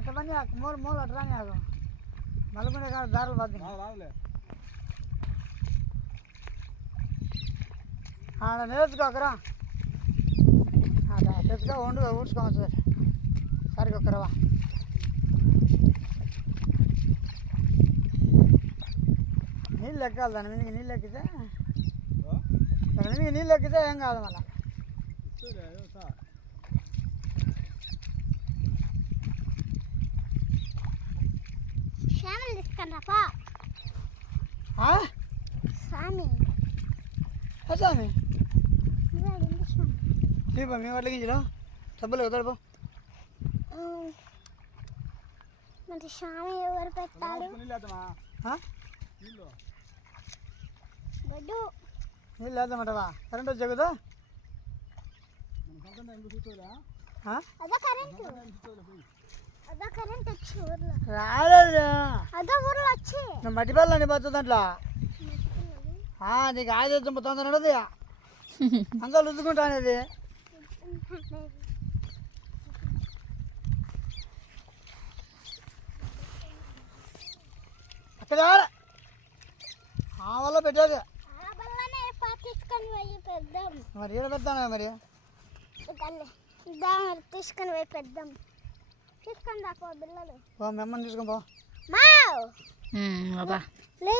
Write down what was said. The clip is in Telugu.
అంత పని మూల అట్రాని ఆగు మళ్ళీ దారులు పడుతుంది నేర్చుకోకరా తెచ్చుకో వండు ఊడ్చుకోవచ్చు సరిగ్గా ఒకరవా నీళ్ళు ఎక్కాలి దాని మీదకి నీళ్ళు ఎక్కితే దాని మీదకి నీళ్ళు ఎక్కితే ఏం కాదు మళ్ళీ స్వామి మేము అట్లా గింజలు డబ్బులు కుదరపో మరి స్వామి ఎవరు పెట్టాడు నీళ్ళు వేద్దామంటవా కరెంట్ వచ్చా కదా రాలేదు నువ్వు మట్టి పిల్లని పోతుంది దాంట్లో నీకు ఆదేశం తొందరది అంతా రుద్దుకుంటా అనేది అక్కడ ఆ వల్ల పెట్టేది మరి ఏడ పెడతాను మరి తీసుకొని పోయి పెద్దాం తీసుకొని రా బిల్లలు మిమ్మల్ని తీసుకొని పో లే